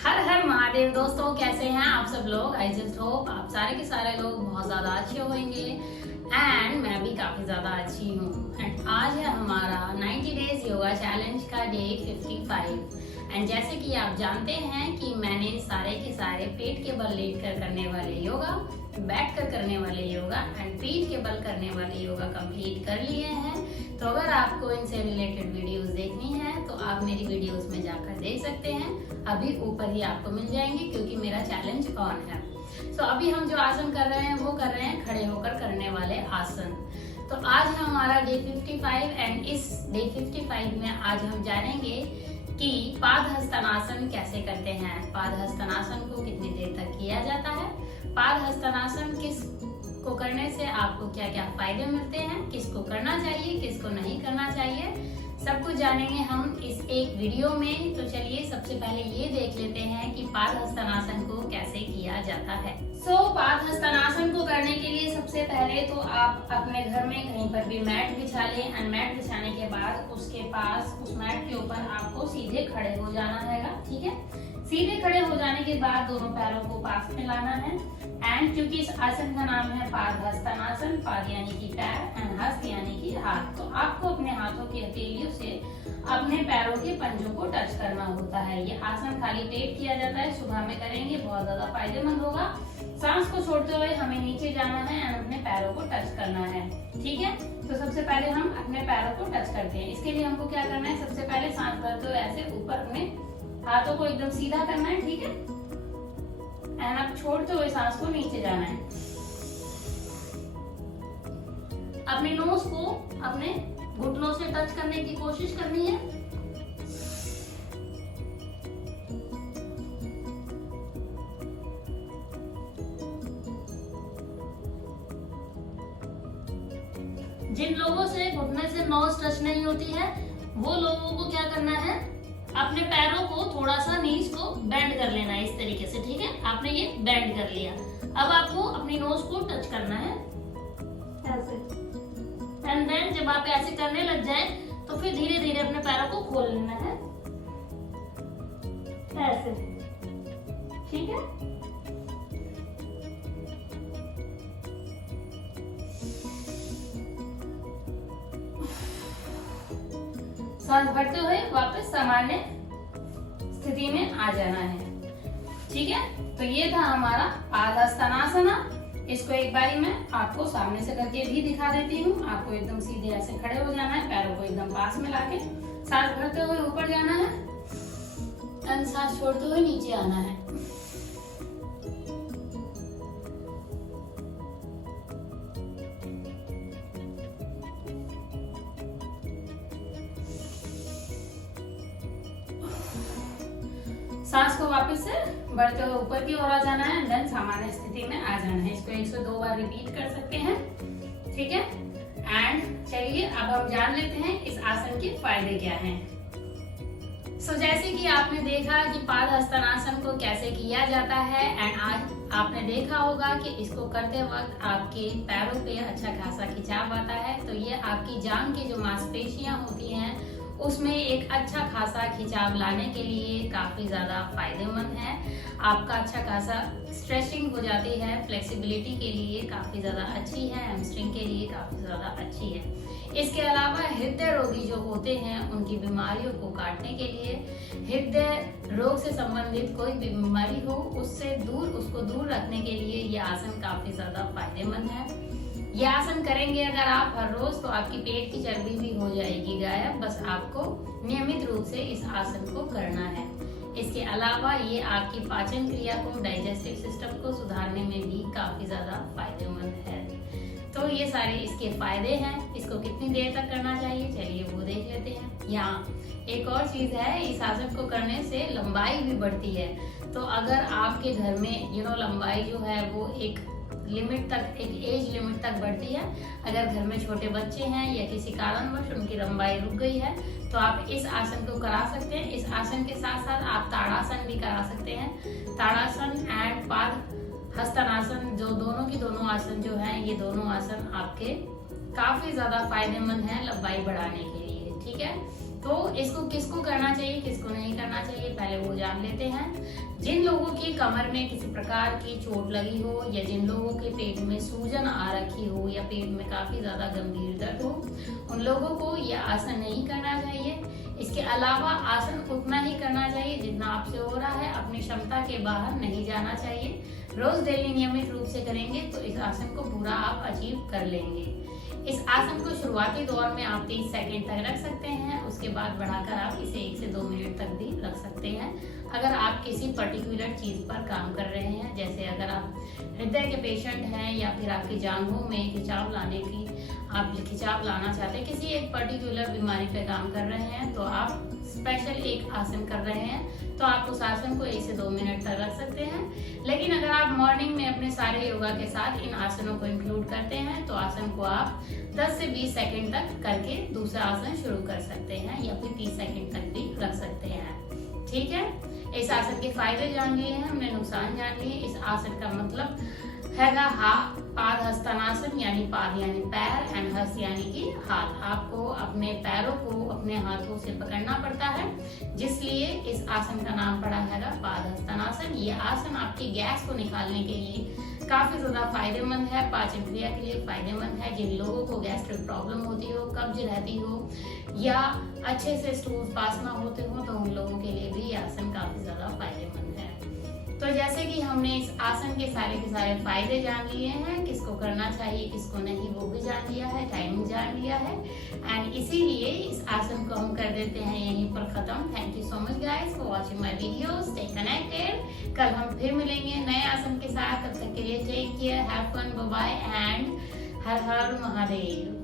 हर हर महादेव दोस्तों, कैसे हैं आप सब लोग। आई जस्ट होप आप सारे के सारे लोग बहुत ज्यादा अच्छे होंगे एंड मैं भी काफी ज्यादा अच्छी हूँ। एंड आज है हमारा 90 डेज योगा चैलेंज का डे 55। एंड जैसे कि आप जानते हैं कि मैंने सारे के सारे पेट के बल लेट कर करने वाले योगा, बैठ कर करने वाले योगा एंड पीठ के बल करने वाले योगा कंप्लीट कर लिए हैं। तो अगर आपको इनसे रिलेटेड वीडियोस देखनी है तो आप मेरी वीडियोस में जाकर देख सकते हैं। अभी ऊपर ही आपको मिल जाएंगे क्योंकि मेरा चैलेंज ऑन है। तो अभी हम जो आसन कर रहे हैं वो कर रहे हैं खड़े होकर करने वाले आसन। तो आज है हमारा डे 55 एंड इस डे 55 में आज हम जानेंगे कि पादहस्तानासन कैसे करते हैं। पादहस्तानासन को कितनी देर तक किया जाता है, पादहस्तानासन किस को करने से आपको क्या क्या फायदे मिलते हैं, किसको करना चाहिए किसको नहीं करना चाहिए, सब कुछ जानेंगे हम इस एक वीडियो में। तो चलिए सबसे पहले ये देख लेते हैं कि पादहस्तानासन को कैसे किया जाता है। पादहस्तानासन को करने के लिए सबसे पहले तो आप अपने घर में कहीं पर भी मैट बिछा लें एंड मैट बिछाने के बाद उसके पास उस मैट के ऊपर आपको सीधे खड़े हो जाना है। ठीक है, सीधे खड़े हो जाने के बाद दोनों पैरों को पास में लाना है एंड क्योंकि इस आसन का नाम है पादहस्तानासन, पाद यानी कि पैर एंड हस्त यानी कि हाथ, तो आपको अपने हाथों की हथेलियों से अपने पैरों के पंजों को टच करना होता है। ये आसन खाली पेट किया जाता है, सुबह में करेंगे, बहुत ज्यादा फायदेमंद होगा। सांस को छोड़ते हुए हमें नीचे जाना है एंड अपने पैरों को टच करना है। ठीक है, तो सबसे पहले हम अपने पैरों को टच करते हैं। इसके लिए हमको क्या करना है, सबसे पहले सांस भरते हुए ऐसे ऊपर अपने हाथों को एकदम सीधा करना है। ठीक है, एंड अब छोड़ते हुए सांस को नीचे जाना है। अपने नोज को अपने घुटनों से टच करने की कोशिश करनी है। जिन लोगों से घुटने से नोज टच नहीं होती है वो लोगों को क्या करना है, अपने पैरों को थोड़ा सा नीज को बेंड कर लेना है इस तरीके से। ठीक है, आपने ये बेंड कर लिया। अब आपको अपनी नोज को टच करना है ऐसे एंड देन जब आप ऐसे करने लग जाए तो फिर धीरे धीरे अपने पैरों को खोल लेना है ऐसे। ठीक है, सांस भरते हुए वापस सामान्य स्थिति में आ जाना है। ठीक है, तो ये था हमारा पादहस्तानासन। इसको एक बारी मैं आपको सामने से करके भी दिखा देती हूँ। आपको एकदम सीधे ऐसे खड़े हो जाना है, पैरों को एकदम पास में लाके सांस भरते हुए ऊपर जाना है एंड सांस छोड़ते हुए नीचे आना है। सांस को वापस से बढ़ते हुए ऊपर की ओर आ जाना है एंड देन सामान्य स्थिति में आ जाना है। इसको 102 बार रिपीट कर सकते हैं। ठीक है, एंड चलिए अब हम जान लेते हैं इस आसन के फायदे क्या हैं। जैसे कि आपने देखा कि पादहस्तानासन को कैसे किया जाता है एंड आज आपने देखा होगा कि इसको करते वक्त आपके पैरों पे अच्छा खासा खिंचाव आता है। तो ये आपकी जांघ की जो मांसपेशियां होती हैं उसमें एक अच्छा खासा खिंचाव लाने के लिए काफी ज्यादा फायदेमंद है। आपका अच्छा खासा स्ट्रेचिंग हो जाती है, फ्लेक्सिबिलिटी के लिए काफी ज्यादा अच्छी है, हैमस्ट्रिंग के लिए काफी ज्यादा अच्छी है। इसके अलावा हृदय रोगी जो होते हैं उनकी बीमारियों को काटने के लिए, हृदय रोग से संबंधित कोई भी बीमारी हो उसको दूर रखने के लिए ये आसन काफी ज्यादा फायदेमंद है। ये आसन करेंगे अगर आप हर रोज तो आपकी पेट की चर्बी भी हो जाएगी गायब। बस आपको नियमित रूप से इस आसन को करना है। इसके अलावा ये आपकी पाचन क्रिया को, डाइजेस्टिव सिस्टम को सुधारने में भी काफी ज्यादा फायदेमंद है। तो ये सारे इसके फायदे हैं। इसको कितनी देर तक करना चाहिए चलिए वो देख लेते हैं। यहाँ एक और चीज है, इस आसन को करने से लंबाई भी बढ़ती है। तो अगर आपके घर में लंबाई जो है वो एक लिमिट तक, एक एज लिमिट तक बढ़ती है, अगर घर में छोटे बच्चे हैं या किसी कारणवश उनकी लंबाई रुक गई है तो आप इस आसन को करा सकते हैं। इस आसन के साथ साथ आप ताड़ासन भी करा सकते हैं। ताड़ासन एंड पादहस्तानासन जो दोनों आसन जो है, ये दोनों आसन आपके काफी ज्यादा फायदेमंद है लंबाई बढ़ाने के लिए। ठीक है, तो इसको किसको करना चाहिए, किसको नहीं करना चाहिए, पहले वो जान लेते हैं। जिन लोगों की कमर में किसी प्रकार की चोट लगी हो, या जिन लोगों के पेट में सूजन आ रखी हो, या पेट में काफी ज्यादा गंभीर दर्द हो, उन लोगों को यह आसन नहीं करना चाहिए। इसके अलावा आसन उतना ही करना चाहिए जितना आपसे हो रहा है, अपनी क्षमता के बाहर नहीं जाना चाहिए। रोज डेली नियमित रूप से करेंगे तो इस आसन को पूरा आप अचीव कर लेंगे। इस आसन को शुरुआती दौर में आप 30 सेकंड तक रख सकते हैं, उसके बाद बढ़ाकर आप इसे 1 से 2 मिनट तक भी रख सकते हैं। अगर आप किसी पर्टिकुलर चीज पर काम कर रहे हैं, जैसे अगर आप हृदय के पेशेंट हैं या फिर आपकी जांघों में खिंचाव लाना चाहते हैं, किसी एक पर्टिकुलर बीमारी पे काम कर रहे हैं, तो आप स्पेशल एक आसन कर रहे हैं तो आप उस आसन को 1 से 2 मिनट तक रख सकते हैं। लेकिन अगर आप मॉर्निंग में अपने सारे योगा के साथ इन आसनों को इंक्लूड करते हैं तो आसन को आप 10 से 20 सेकंड तक करके दूसरा आसन शुरू कर सकते हैं, या फिर 30 सेकंड तक भी रख सकते हैं। ठीक है, इस आसन के फायदे जान लिए हैं हमने, नुकसान जान लिए। इस आसन का मतलब हैगा पाद हस्तानासन, यानी पाद यानी पैर, एंड हस्त यानी कि हाथ। आपको अपने पैरों को अपने हाथों से पकड़ना पड़ता है, जिसलिए इस आसन का नाम पड़ा हैगा पाद हस्तानासन। ये आसन आपकी गैस को निकालने के लिए काफी ज्यादा फायदेमंद है, पाचन क्रिया के लिए फायदेमंद है। जिन लोगों को गैस्ट्रिक प्रॉब्लम होती हो, कब्ज रहती हो, या अच्छे से स्टूल पास ना होते हो, तो उन लोगों के लिए भी ये आसन काफी ज्यादा फायदेमंद है। तो जैसे कि हमने इस आसन के सारे फायदे जान लिए हैं, किसको करना चाहिए किसको नहीं वो भी जान लिया है, टाइमिंग जान लिया है, एंड इसीलिए इस आसन को हम कर देते हैं यहीं पर खत्म। Thank you so much guys for watching my video, stay connected. कल हम फिर मिलेंगे नए आसन के साथ, तब तक के लिए take care, have fun, bye bye, and Har Har Mahadev.